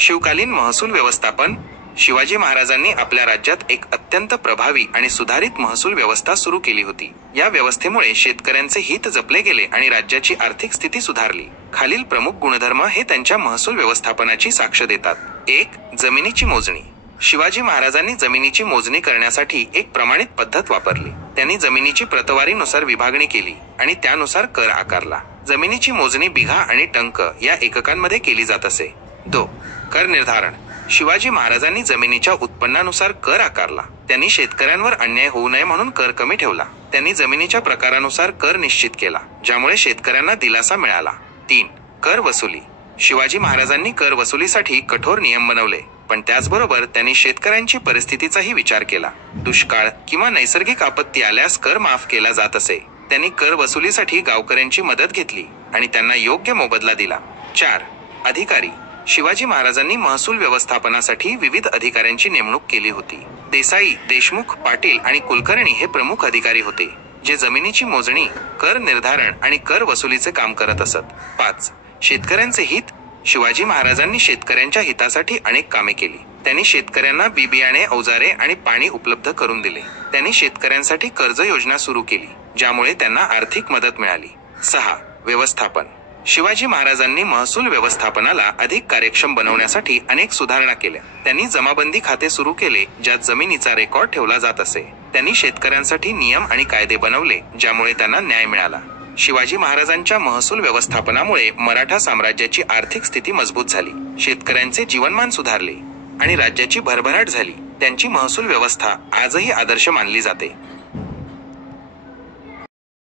शिवकालीन महसूल व्यवस्थापन. शिवाजी महाराजांनी आपल्या राज्यात एक अत्यंत प्रभावी आणि सुधारित महसूल व्यवस्था सुरू केली होती. या व्यवस्थेमुळे शेतकऱ्यांचे हित जपले गेले आणि राज्याची आर्थिक स्थिती सुधारली. खालील प्रमुख गुणधर्म हे त्यांच्या महसूल व्यवस्थापनाची साक्ष देतात. 1. जमिनीची मोजणी. शिवाजी महाराजांनी जमिनीची मोजणी करण्यासाठी एक प्रमाणित पद्धत वापरली. त्यांनी जमिनीची प्रतवारीनुसार विभागणी केली आणि त्यानुसार कर आकारला. जमिनीची मोजणी बिघा आणि टंक या एककांमध्ये केली जात असे. 2. कर निर्धारण. शिवाजी महाराजांनी जमिनीच्या उत्पन्नानुसार कर आकारला. त्यांनी शेतकऱ्यांवर अन्याय होऊ नये म्हणून कर कमी ठेवला. त्यांनी जमिनीच्या प्रकारानुसार कर निश्चित केला, ज्यामुळे शेतकऱ्यांना दिलासा मिळाला. 3. कर वसुली. शिवाजी महाराजांनी कर वसुलीसाठी कठोर नियम बनवले, पण त्याचबरोबर त्यांनी शेतकऱ्यांची परिस्थितीचाही विचार केला. दुष्काळ किंवा नैसर्गिक आपत्ती आल्यास कर माफ केला जात असे. त्यांनी कर वसुलीसाठी गावकऱ्यांची मदत घेतली आणि त्यांना योग्य मोबदला दिला. 4. अधिकारी. शिवाजी महाराजांनी महसूल व्यवस्थापनासाठी विविध अधिकाऱ्यांची नेमणूक केली होती. देसाई, देशमुख, पाटील आणि कुलकर्णी हे प्रमुख अधिकारी होते, जे जमिनीची मोजणी, कर निर्धारण आणि कर वसुलीचे काम करत असत. 5. शेतकऱ्यांचे हित. शिवाजी महाराजांनी शेतकऱ्यांच्या हितासाठी अनेक कामे केली. त्यांनी शेतकऱ्यांना बियाणे, अवजारे आणि पाणी उपलब्ध करून दिले. त्यांनी शेतकऱ्यांसाठी कर्ज योजना सुरू केली, ज्यामुळे त्यांना आर्थिक मदत मिळाली. 6. व्यवस्थापन. शिवाजी महाराजांनी महसूल व्यवस्थापनाला अधिक कार्यक्षम बनवण्यासाठी अनेक सुधारणा केल्या. त्यांनी जमाबंदी खाते सुरू केले, ज्यात जमिनीचा रेकॉर्ड ठेवला जात असे. त्यांनी शेतकऱ्यांसाठी नियम आणि कायदे बनवले, ज्यामुळे त्यांना न्याय मिळाला. शिवाजी महाराजांच्या महसूल व्यवस्थापनामुळे मराठा साम्राज्याची आर्थिक स्थिती मजबूत झाली. शेतकऱ्यांचे जीवनमान सुधारले आणि राज्याची भरभराट झाली. त्यांची महसूल व्यवस्था आजही आदर्श मानली जाते.